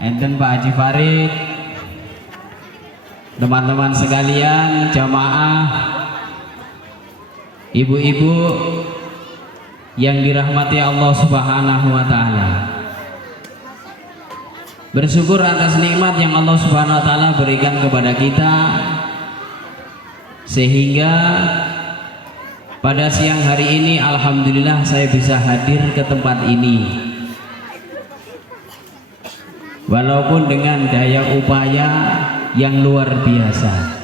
enten Pak Haji Farid, teman-teman sekalian, jamaah, ibu-ibu yang dirahmati Allah Subhanahu wa taala. Bersyukur atas nikmat yang Allah Subhanahu wa taala berikan kepada kita, sehingga pada siang hari ini alhamdulillah saya bisa hadir ke tempat ini. Walaupun dengan daya upaya yang luar biasa.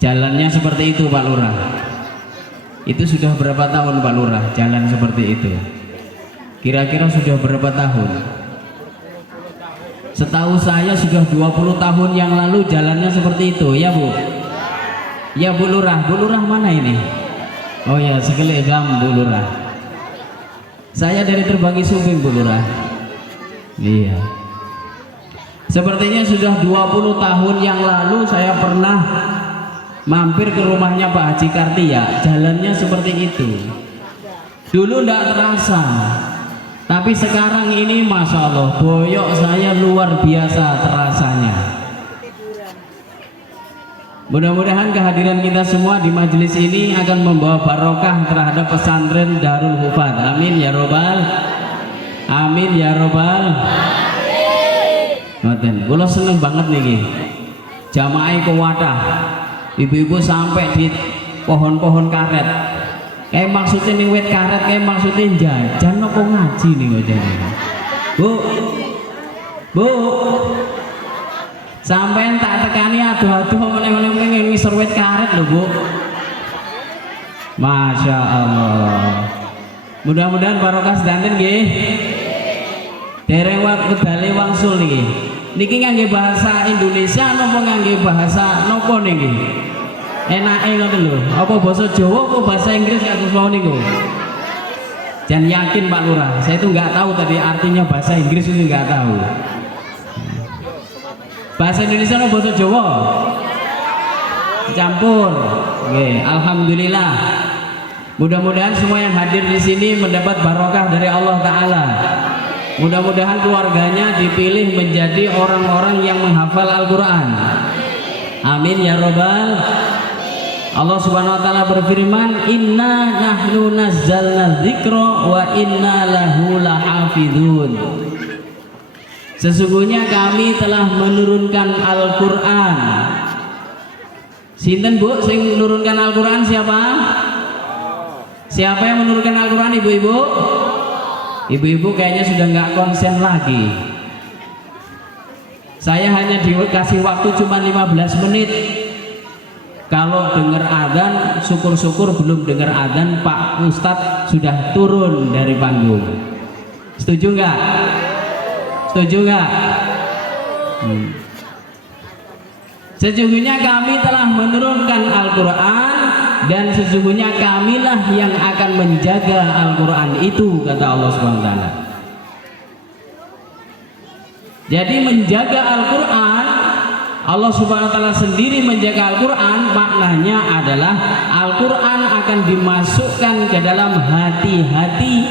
Jalannya seperti itu Pak Lurah. Itu sudah berapa tahun Pak Lurah jalan seperti itu? Kira-kira sudah berapa tahun? Setahu saya sudah 20 tahun yang lalu jalannya seperti itu, ya Bu? Ya Bu Lurah, Bu Lurah mana ini? Oh ya, sekali gam Bu Lurah. Saya dari Terbagi Suping Bu Lurah. Iya. Sepertinya sudah 20 tahun yang lalu saya pernah mampir ke rumahnya Pak Haji Kartia. Jalannya seperti itu. Dulu tidak terasa. Tapi sekarang ini Masya Allah, boyok saya luar biasa terasanya. Mudah-mudahan kehadiran kita semua di majelis ini akan membawa barokah terhadap pesantren Darul Hufat. Amin ya robbal. Amin ya robbal. Amin. Kalau seneng banget nih jamaah kuwadah, ibu-ibu sampai di pohon-pohon karet. Kayak maksudnya nih wet karet, kayak maksudnya jajan apa ngaji nih ngojek. Bu, Bu, sampai tak tekani aduh-aduh meneng-meneng ngisor wet karet loh Bu. Masya Allah. Mudah-mudahan barokah sedanten nggih. Dereng wedale wangsul niki. Niki ngangge bahasa Indonesia napa ngangge bahasa nopo niki? Enake ngoten lho, apa bahasa Jawa apa bahasa Inggris kados mawon niku? Jangan yakin Pak Lurah, saya itu nggak tahu tadi artinya bahasa Inggris itu nggak tahu. Bahasa Indonesia atau bahasa Jawa? Campur. Oke, alhamdulillah. Mudah-mudahan semua yang hadir di sini mendapat barokah dari Allah Taala. Mudah-mudahan keluarganya dipilih menjadi orang-orang yang menghafal Al-Quran. Amin ya robbal. Allah Subhanahu wa taala berfirman, "Inna nahnu nazzalna dzikra wa inna lahu lahafizun." Sesungguhnya kami telah menurunkan Al-Qur'an. Sinten Bu sing menurunkan Al-Qur'an siapa? Siapa yang menurunkan Al-Qur'an ibu-ibu? Ibu-ibu kayaknya sudah nggak konsen lagi. Saya hanya dikasih waktu cuma 15 menit. Kalau dengar adzan, syukur-syukur belum dengar adzan, Pak Ustadz sudah turun dari panggung. Setuju nggak? Setuju nggak? Sesungguhnya kami telah menurunkan Al-Quran dan sesungguhnya kamilah yang akan menjaga Al-Quran itu, kata Allah SWT. Jadi menjaga Al-Quran, Allah Subhanahu wa taala sendiri menjaga Al-Quran, maknanya adalah Al-Quran akan dimasukkan ke dalam hati-hati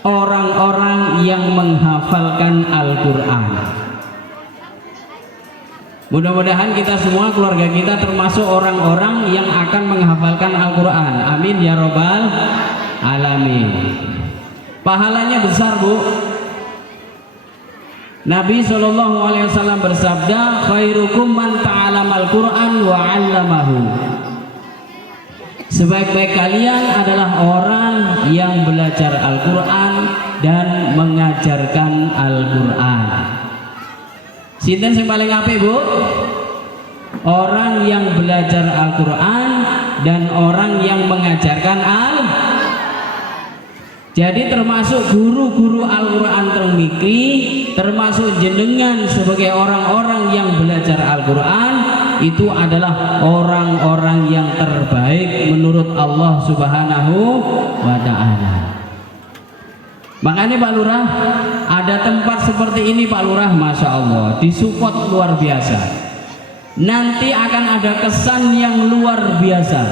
orang-orang yang menghafalkan Al-Quran. Mudah-mudahan kita semua, keluarga kita termasuk orang-orang yang akan menghafalkan Al-Quran. Amin ya robbal alamin. Pahalanya besar Bu. Nabi SAW bersabda, khairukum man ta'alamal Qur'an wa 'allamahu. Sebaik-baik kalian adalah orang yang belajar Al-Quran dan mengajarkan Al-Quran. Sinten sing paling apik Bu? Orang yang belajar Al-Quran dan orang yang mengajarkan Al-Quran. Jadi termasuk guru-guru Al-Quran termikri, termasuk jenengan sebagai orang-orang yang belajar Al-Quran, itu adalah orang-orang yang terbaik menurut Allah Subhanahu wa ta'ala. Makanya Pak Lurah, ada tempat seperti ini Pak Lurah, Masya Allah, disupport luar biasa. Nanti akan ada kesan yang luar biasa.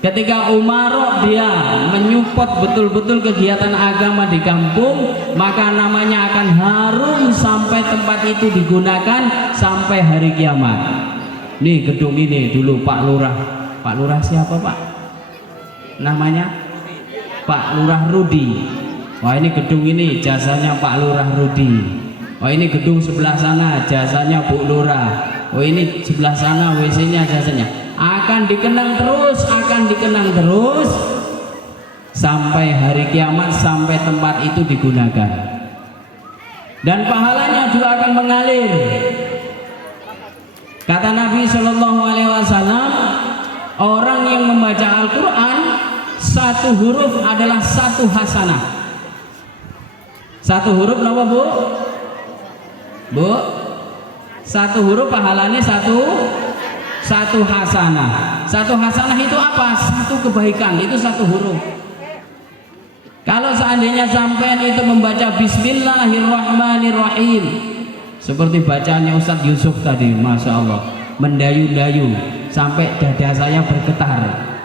Ketika Umarok dia menyupport betul-betul kegiatan agama di kampung, maka namanya akan harum sampai tempat itu digunakan sampai hari kiamat. Nih gedung ini dulu Pak Lurah. Pak Lurah siapa Pak? Namanya Pak Lurah Rudi. Wah ini gedung ini jasanya Pak Lurah Rudi. Wah ini gedung sebelah sana jasanya Bu Lurah. Oh ini sebelah sana WC-nya jasanya. Akan dikenang terus sampai hari kiamat, sampai tempat itu digunakan. Dan pahalanya juga akan mengalir. Kata Nabi Shallallahu Alaihi Wasallam, orang yang membaca Al-Quran satu huruf adalah satu hasanah. Satu huruf apa Bu? Bu? Satu huruf pahalanya satu hasanah. Satu hasanah itu apa? Satu kebaikan, itu satu huruf. Kalau seandainya sampean itu membaca Bismillahirrahmanirrahim seperti bacaannya Ustadz Yusuf tadi, Masya Allah, mendayu-dayu sampai dada saya bergetar,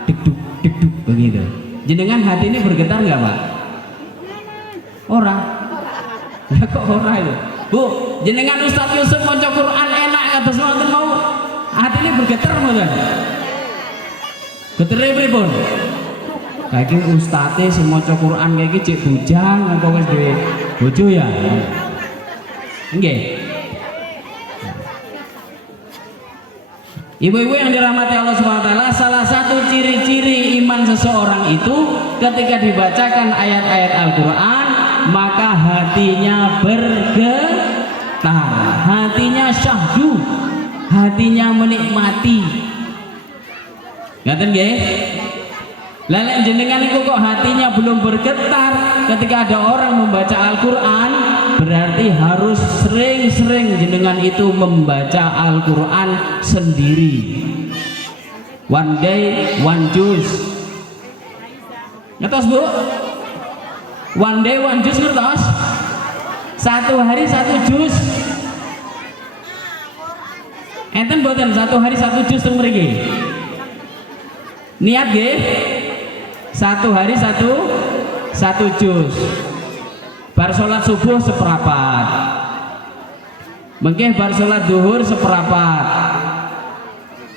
deg-dug deg-dug begitu. Jenengan hati ini bergetar nggak Pak? Ora. Ya kok ora itu? Bu, jenengan Ustadz Yusuf maca Quran enak kata semangat mau hati ini bergetar mboten? Getere pripun? Kayak ustadz sing maca Quran kayak iki cek bujang apa wis duwe bojo ya? Nggih. Ibu-ibu yang dirahmati Allah SWT, salah satu ciri-ciri iman seseorang itu ketika dibacakan ayat-ayat Al-Quran maka hatinya bergetar, hatinya syahdu, hatinya menikmati. Ngaten nggih? Lelek jenengan itu kok hatinya belum bergetar ketika ada orang membaca Al-Quran, berarti harus sering-sering jenengan itu membaca Al-Quran sendiri. One day, one juz. Ngertos Bu? One day, one juz ngertos? Satu hari satu juz. Enten boten satu hari satu juz teng mriki. Niat nggih? Satu hari satu juz. Bar sholat subuh seperapat, mengke bar sholat duhur seperapat,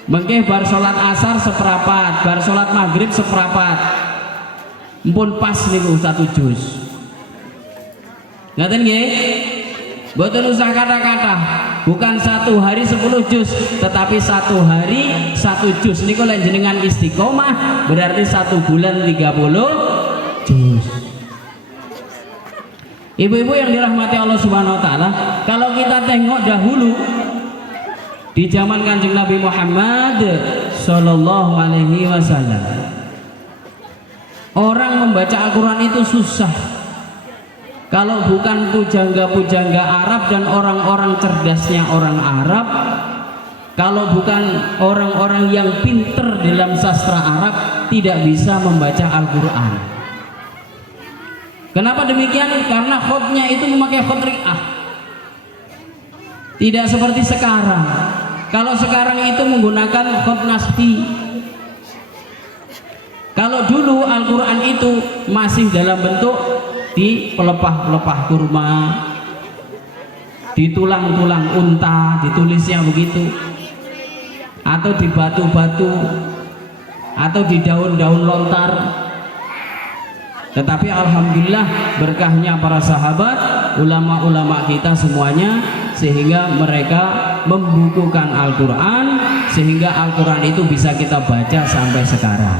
mengke bar sholat asar seperapat, bar sholat maghrib seperapat. Mpun pas niku satu juz. Ngaten nggih? Mboten usah kata-kata. Bukan satu hari 10 juz, tetapi satu hari 1 juz. Niku lek jenengan istiqomah berarti 1 bulan 30 juz. Ibu-ibu yang dirahmati Allah Subhanahu wa taala, kalau kita tengok dahulu di zaman Kanjeng Nabi Muhammad sallallahu alaihi wasallam, orang membaca Al-Qur'an itu susah. Kalau bukan pujangga-pujangga Arab dan orang-orang cerdasnya orang Arab, kalau bukan orang-orang yang pinter dalam sastra Arab, tidak bisa membaca Al-Qur'an. Kenapa demikian? Karena khotnya itu memakai khot ri'ah. Tidak seperti sekarang. Kalau sekarang itu menggunakan khot nasbi. Kalau dulu Al-Quran itu masih dalam bentuk di pelepah-pelepah kurma, di tulang-tulang unta, ditulisnya begitu, atau di batu-batu, atau di daun-daun lontar. Tetapi alhamdulillah berkahnya para sahabat, ulama-ulama kita semuanya, sehingga mereka membukukan Al-Quran, sehingga Al-Quran itu bisa kita baca sampai sekarang.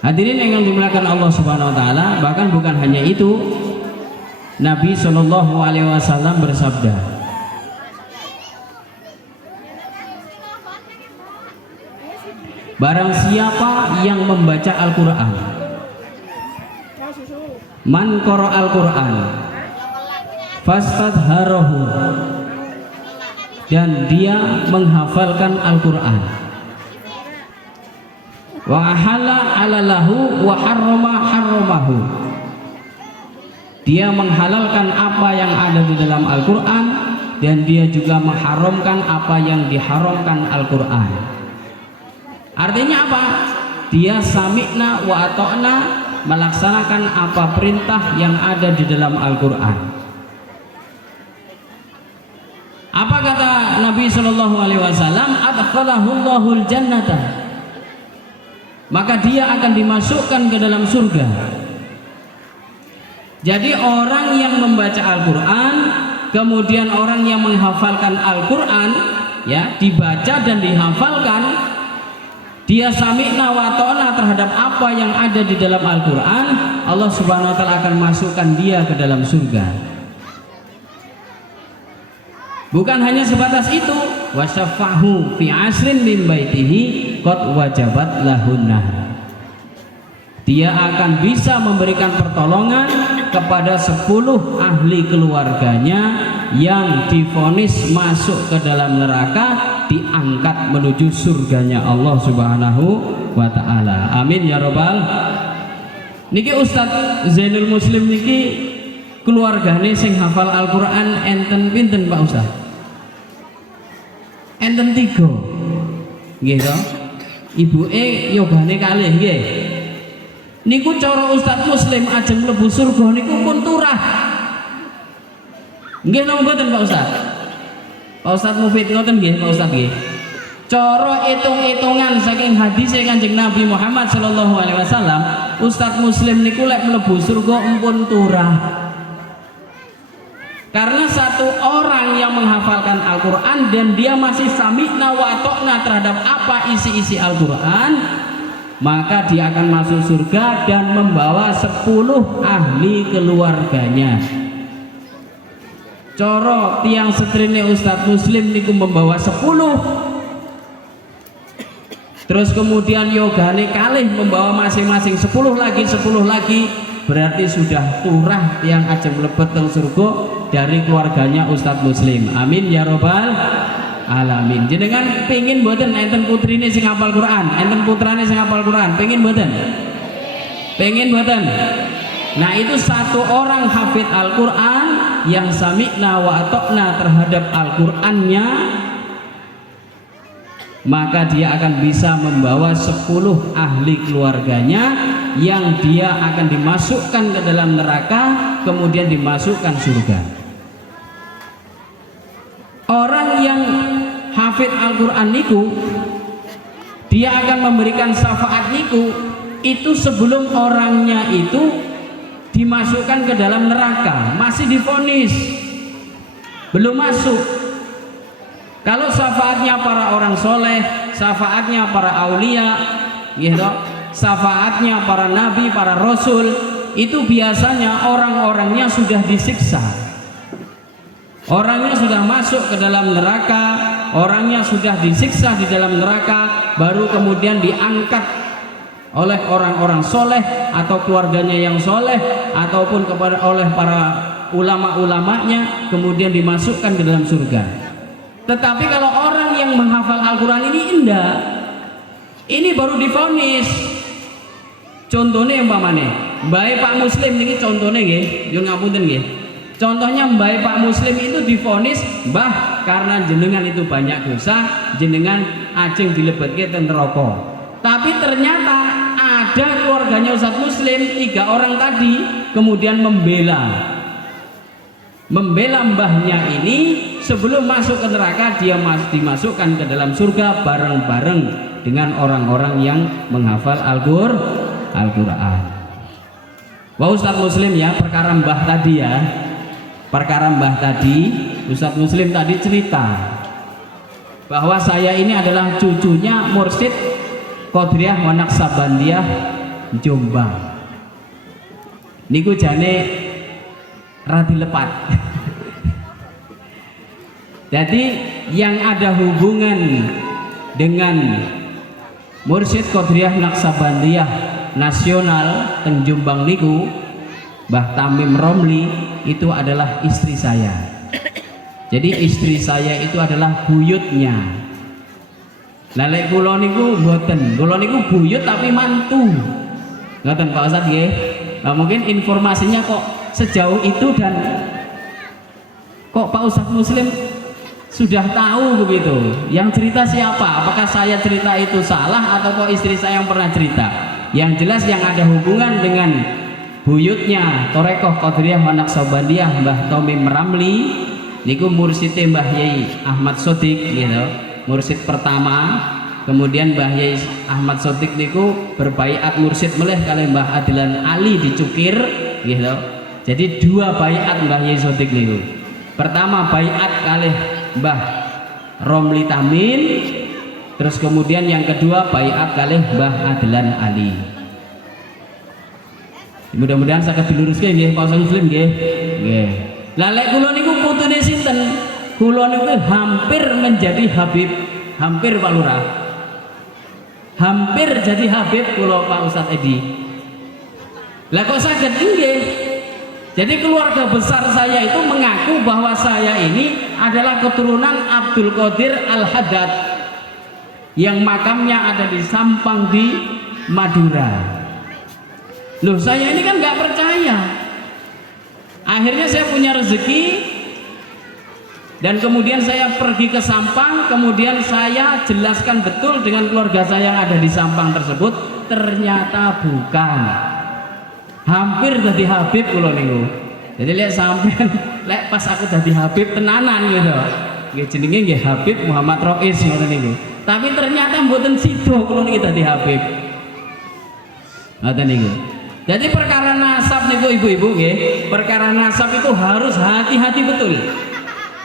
Hadirin yang dimuliakan Allah Subhanahu wa taala, bahkan bukan hanya itu, Nabi Shallallahu alaihi wasallam bersabda, barang siapa yang membaca Al-Qur'an, man qara Al-Qur'an fastadharahu, dan dia menghafalkan Al-Qur'an, wa ahalla halalahu wa harrama harramahu, dia menghalalkan apa yang ada di dalam Al-Quran dan dia juga mengharamkan apa yang diharamkan Al-Quran. Artinya apa? Dia sami'na wa ata'na, melaksanakan apa perintah yang ada di dalam Al-Quran. Apa kata Nabi Shallallahu Alaihi Wasallam? Adkhalahullahu jannata, maka dia akan dimasukkan ke dalam surga. Jadi orang yang membaca Al-Quran, kemudian orang yang menghafalkan Al-Quran, ya, dibaca dan dihafalkan, dia sami'na wa ta'na terhadap apa yang ada di dalam Al-Quran, Allah Subhanahu wa Ta'ala akan masukkan dia ke dalam surga. Bukan hanya sebatas itu, wasyafahu fi asrin min baitihi qad wajabat lahunna, dia akan bisa memberikan pertolongan kepada 10 ahli keluarganya yang divonis masuk ke dalam neraka, diangkat menuju surganya Allah Subhanahu wa Ta'ala. Amin ya robbal. Niki Ustadz Zainul Muslim niki keluargane sing hafal Al-Quran enten pinten Pak Ustadz? Enten 3 nggih to? Ibuke yogane kalih nggih. Niku cara Ustadz Muslim ajeng mlebu surga niku pun turah. Nggih napa mboten Pak Ustadz? Pak Ustadz Mufid ngoten nggih Pak Ustadz nggih. Cara hitung-hitungan saking hadis Kanjeng Nabi Muhammad sallallahu alaihi wasallam, Ustadz Muslim niku lek mlebu surga empun turah. Karena satu orang yang menghafalkan Al-Quran dan dia masih sami'na wa ata'na terhadap apa isi-isi Al-Quran, maka dia akan masuk surga dan membawa 10 ahli keluarganya. Coro tiang setrine Ustadz Muslim niku membawa 10, terus kemudian yogane kalih membawa masing-masing 10 lagi, berarti sudah turah yang ajeng mlebet teng surga dari keluarganya Ustadz Muslim. Amin ya robbal alamin. Jenengan pengen mboten enten putrine sing hafal Quran, enten putrane sing hafal Quran, pengen mboten? Pengen mboten? Nah, itu satu orang hafid Al-Quran yang sami'na wa ata'na terhadap Al-Qurannya, maka dia akan bisa membawa 10 ahli keluarganya yang dia akan dimasukkan ke dalam neraka, kemudian dimasukkan surga. Orang yang hafid Al-Quran niku, dia akan memberikan syafaat niku itu sebelum orangnya itu dimasukkan ke dalam neraka, masih divonis, belum masuk. Kalau syafaatnya para orang soleh, syafaatnya para aulia, gitu, syafaatnya para nabi, para rasul, itu biasanya orang-orangnya sudah disiksa. Orangnya sudah masuk ke dalam neraka, orangnya sudah disiksa di dalam neraka, baru kemudian diangkat oleh orang-orang soleh atau keluarganya yang soleh ataupun oleh para ulama-ulamanya, kemudian dimasukkan ke dalam surga. Tetapi kalau orang yang menghafal Al-Quran ini indah, ini baru divonis. Contohnya umpamane, baik Pak Muslim ini contohnya nggih, yo ngapunten nggih. Contohnya baik Pak Muslim itu divonis, "Mbah, karena jenengan itu banyak dosa, jenengan ajeng dilebetke ten neraka." Tapi ternyata ada keluarganya Ustadz Muslim 3 orang tadi kemudian membela mbahnya ini, sebelum masuk ke neraka dia dimasukkan ke dalam surga bareng-bareng dengan orang-orang yang menghafal Al-Quran. Wah, Ustadz Muslim ya, perkara mbah tadi ya, Ustadz Muslim tadi cerita bahwa saya ini adalah cucunya Mursyid Qadiriyah wa Naqsabandiyah Jombang. Niku jane radi lepat. Jadi yang ada hubungan dengan Mursyid Qadiriyah Naqsabandiyah Nasional teng Jombang niku, Mbah Tamim Romli, itu adalah istri saya. Jadi istri saya itu adalah buyutnya. Lelek kula niku mboten, kula niku buyut tapi mantu. Ngoten Pak Ustadz nggih. Nah, mungkin informasinya kok sejauh itu dan Kok Pak Ustadz Muslim sudah tahu begitu? Yang cerita siapa? Apakah saya cerita itu salah atau kok istri saya yang pernah cerita? Yang jelas yang ada hubungan dengan buyutnya Torekoh Qadiriyah wa Naqsabandiyah Mbah Tomim Ramli niku mursyid Mbah Yai Ahmad Sodik gitu, mursyid pertama. Kemudian Mbah Yai Ahmad Sodik niku berbaiat mursyid meleh kali Mbah Adilan Ali di Cukir gitu. Jadi dua baiat Mbah Yai Sodik niku. Pertama baiat kali Mbah Romli Tamin, terus kemudian yang kedua baiat kali Mbah Adilan Ali. Mudah-mudahan saged diluruskan nggih Pak Ustaz Muslim nggih. Nggih. Lah lek kula niku putune sinten? Kula niku hampir menjadi Habib, hampir Pak Lurah. Hampir jadi Habib kula Pak Ustaz Edi. Lah kok saged nggih? Jadi keluarga besar saya itu mengaku bahwa saya ini adalah keturunan Abdul Qadir Al-Haddad yang makamnya ada di Sampang di Madura. Loh, saya ini kan nggak percaya. Akhirnya saya punya rezeki dan kemudian saya pergi ke Sampang, kemudian saya jelaskan betul dengan keluarga saya yang ada di Sampang tersebut, ternyata bukan. Hampir jadi Habib kula niku. Jadi lihat sampean lek pas aku jadi Habib tenanan gitu. Nggih jenenge nggih Habib Muhammad Rois ngoten niku. Tapi ternyata mboten sida kula niki dadi Habib. Ngoten niku. Jadi perkara nasab niku ibu-ibu nggih, perkara nasab itu harus hati-hati betul.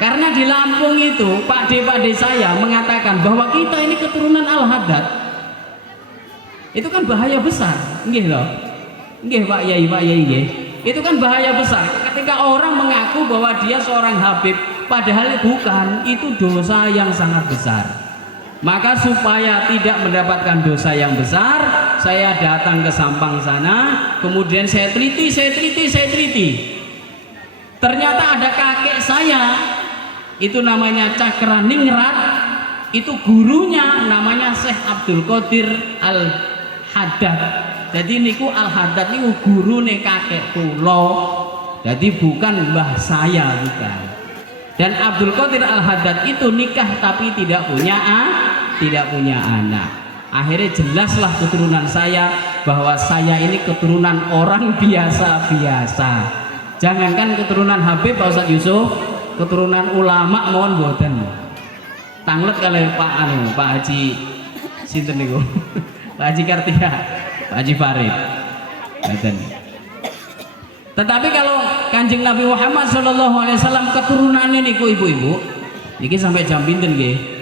Karena di Lampung itu Pak D saya mengatakan bahwa kita ini keturunan Al-Haddad. Itu kan bahaya besar, nggih loh. Nggih Pak Yai nggih. Itu kan bahaya besar ketika orang mengaku bahwa dia seorang Habib padahal bukan, itu dosa yang sangat besar. Maka supaya tidak mendapatkan dosa yang besar, saya datang ke Sampang sana, kemudian saya teliti. Ternyata ada kakek saya, itu namanya Cakraningrat, itu gurunya namanya Syekh Abdul Qadir Al-Haddad. Jadi niku Al-Haddad niku gurune kakek kula. Jadi bukan mbah saya, bukan. Dan Abdul Qadir Al-Haddad itu nikah tapi tidak punya anak. Akhirnya jelaslah keturunan saya bahwa saya ini keturunan orang biasa-biasa. Jangankan keturunan Habib Pak Ustadz Yusuf, keturunan ulama mohon boten. Tanglet kali Pak Haji sinten niku? Pak Haji Kartia, Pak Haji Farid. Boten. Tetapi kalau Kanjeng Nabi Muhammad SAW keturunannya niku ibu-ibu, iki sampai jam pinten nggih?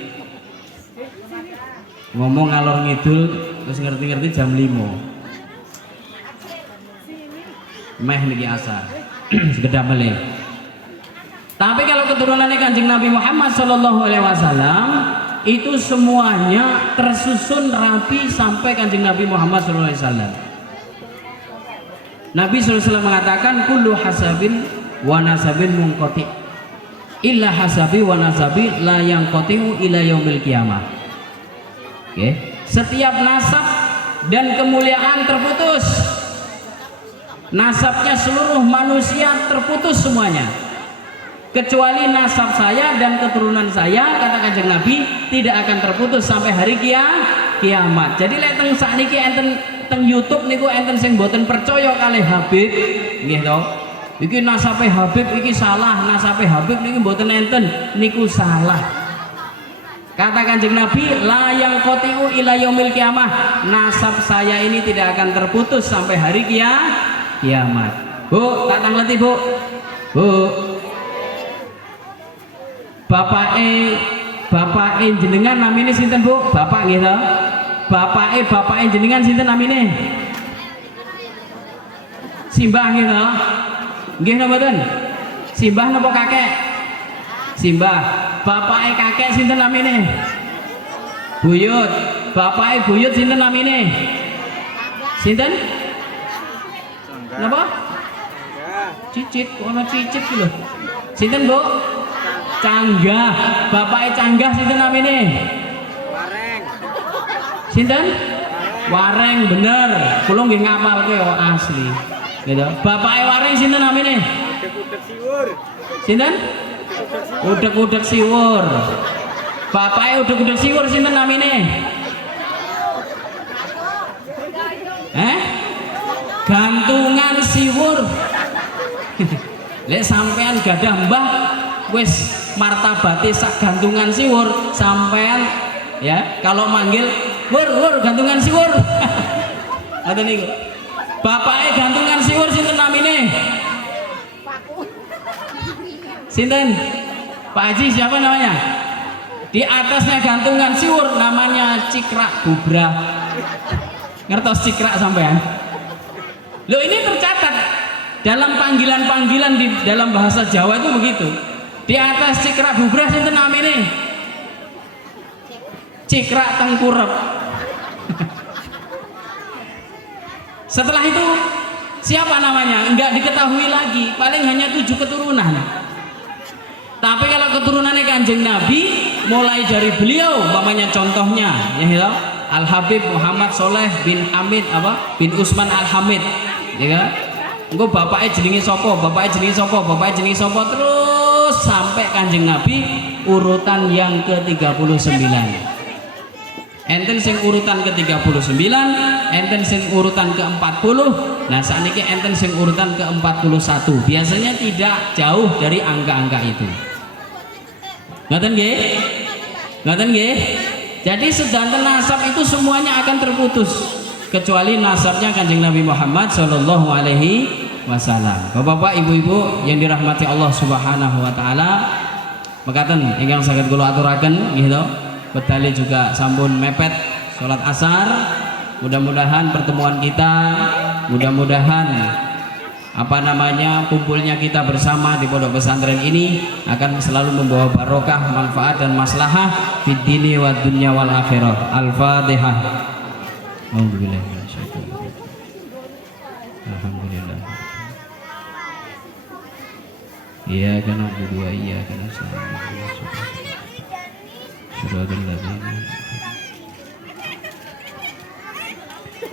Ngomong ngalor ngidul terus ngerti-ngerti jam 5. Meh niki asar. Sekedap meleh. Tapi kalau keturunannya Kanjeng Nabi Muhammad SAW itu semuanya tersusun rapi sampai Kanjeng Nabi Muhammad SAW. Nabi SAW mengatakan kullu hasabin wa nasabin munqati illa hasabi wa nasabi la yanqati'u ila yaumil qiyamah. Okay. Setiap nasab dan kemuliaan terputus. Nasabnya seluruh manusia terputus semuanya. Kecuali nasab saya dan keturunan saya, kata Kanjeng Nabi, tidak akan terputus sampai hari kiamat. Jadi lek teng sakniki enten teng YouTube niku enten sing boten percaya kalih Habib, nggih to. Iki nasabe Habib iki salah, nasabe Habib niki mboten enten, niku salah. Kata Kanjeng Nabi, la yang qotiu ila yaumil qiyamah. Nasab saya ini tidak akan terputus sampai hari kiamat. Bu, tak tangleti Bu. Bu. Bapake jenengan namine sinten Bu? Bapak nggih to? Bapake jenengan sinten namine? Simbah nggih to? Nggih napa mboten? Simbah napa kakek? Simbah. Bapake kakek sinten namine? Buyut. Bapake buyut sinten namine? Sinten? Napa? Cicit, kok ana cicit ki lho. Sinten Bu? Canggah. Bapake Canggah sinten namine? Wareng. Sinten? Wareng, bener. Kula nggih ngapalke kok asli. Gitu. Bapake Wareng sinten namine? Sinten? Udek-udek siwur. Bapake udek-udek siwur sinten namine? Gantungan siwur. Lek sampean gadah mbah wis martabate sak gantungan siwur, sampean ya kalau manggil wur gantungan siwur. Ngoten niku. Bapake gantungan siwur sinten namine? Sinten? Pak Haji siapa namanya? Di atasnya gantungan siwur namanya Cikrak Bubra. Ngertos Cikrak sampean? Loh, ini tercatat dalam panggilan-panggilan di dalam bahasa Jawa itu begitu. Di atas Cikrak Bubra sinten namine? Cikrak Tengkurep. Setelah itu siapa namanya? Enggak diketahui lagi, paling hanya 7 keturunan. Tapi kalau keturunannya Kanjeng Nabi, mulai dari beliau, umpamanya contohnya ya Al Habib Muhammad Soleh bin Hamid bin Usman Al Hamid, ya kan? Engko bapaknya jenenge sapa, bapaknya jenenge sapa, bapaknya jenenge sapa, terus sampai Kanjeng Nabi urutan yang ke-39. Enten sing urutan ke-39, enten sing urutan ke-40. Nah, sakniki enten sing urutan ke-41. Biasanya tidak jauh dari angka-angka itu. Ngoten nggih? Ngoten nggih? Jadi sedanten nasab itu semuanya akan terputus kecuali nasabnya Kanjeng Nabi Muhammad sallallahu alaihi wasallam. Bapak-bapak, ibu-ibu yang dirahmati Allah Subhanahu wa taala, mekaten ingkang saged kula aturaken nggih to. Bedale juga sampun mepet salat asar. Mudah-mudahan pertemuan kita, mudah-mudahan kumpulnya kita bersama di pondok pesantren ini akan selalu membawa barokah, manfaat dan maslahah fid dini wad dunya wal akhirah. Al-Fatihah. Alhamdulillah. Alhamdulillah. Iyyaka na'budu wa iyyaka nasta'in.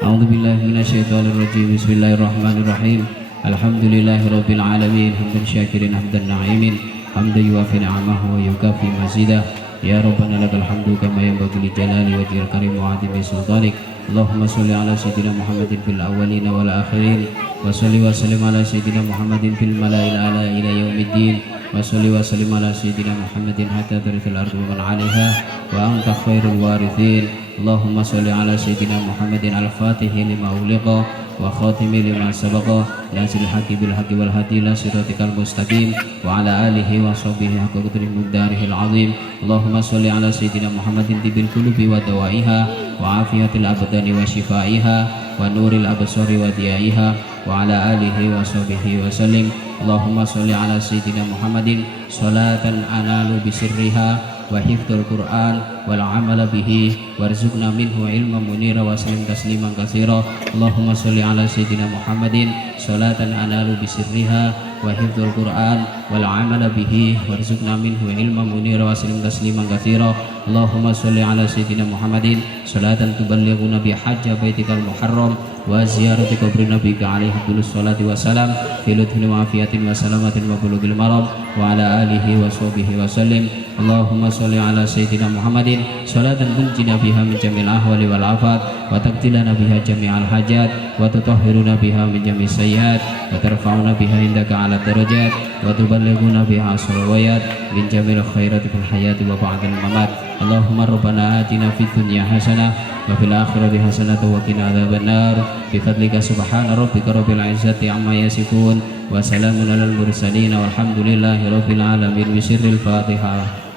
A'udzu billahi minasyaitonir rajim. Bismillahirrahmanirrahim. Alhamdulillahirabbil alamin, hamdan syakirin hamdan na'imin, hamdan yuwafi ni'amahu wa yukafi mazidah. Ya Rabbana lakal hamdu kama yanbaghi li jalali wajhil karim wa 'azimi sultanik. Allahumma shalli ala sayyidina Muhammadin fil awwalin wal akhirin, wa shalli wa sallim ala sayyidina Muhammadin fil mala'il a'la ila yaumiddin, wa shalli wa sallim ala sayyidina Muhammadin hatta tarithal ardu wa man 'alaiha wa anta khairul warithin. Allahumma shalli ala sayyidina Muhammadin al-fatihi lima uliqa wa khatimi lima sabaqa, nasil haqqi bil haqqi wal hadi ila siratikal mustaqim, wa ala alihi wa sahbihi haqqa qadri muqdarihil azim. Allahumma shalli ala sayyidina Muhammadin tibil qulubi wa dawaiha wa afiyatil abdani wa shifaiha wa nuril absari wa diyaiha wa ala alihi wa sahbihi wa sallim. Allahumma shalli ala sayyidina Muhammadin salatan analu bisirriha wa hifdzul Qur'an wal amala bihi warzuqna minhu ilman munira wa sallim tasliman katsira. Allahumma shalli ala sayyidina Muhammadin salatan analu bisirriha wa hifdzul Qur'an wal amala bihi warzuqna minhu ilman munira wa sallim tasliman katsira. Allahumma shalli ala sayyidina Muhammadin salatan tuballighuna bi hajja baitikal muharram wa ziyarati qabri nabiyika alaihi wassalatu wassalam fi lutfin wa afiyatin wa salamatin wa bulughil maram wa ala alihi wa sahbihi wa sallim. Allahumma sholli ala sayyidina Muhammadin salatan tunjina biha min jamil ahwali wal afat wa taqtilana biha jami'al hajat wa tutahhiruna biha min jami'is sayyiat wa tarfa'una biha indaka ala darajat wa tuballighuna biha salawat min jamil khairati fil hayati wa ba'dal mamat. Allahumma rabbana atina fid dunya hasanah wa fil akhirati hasanah wa qina adzabannar bi fadlika subhana rabbika rabbil izzati amma yasifun wa salamun alal mursalin walhamdulillahi rabbil alamin. Bisirril Fatihah.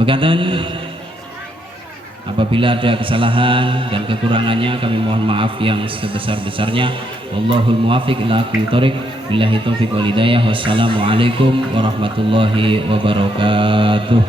Mekaten, apabila ada kesalahan dan kekurangannya kami mohon maaf yang sebesar-besarnya. Wallahul muwaffiq ila aqwamit thoriq. Billahi taufiq wal hidayah. Wassalamualaikum warahmatullahi wabarakatuh.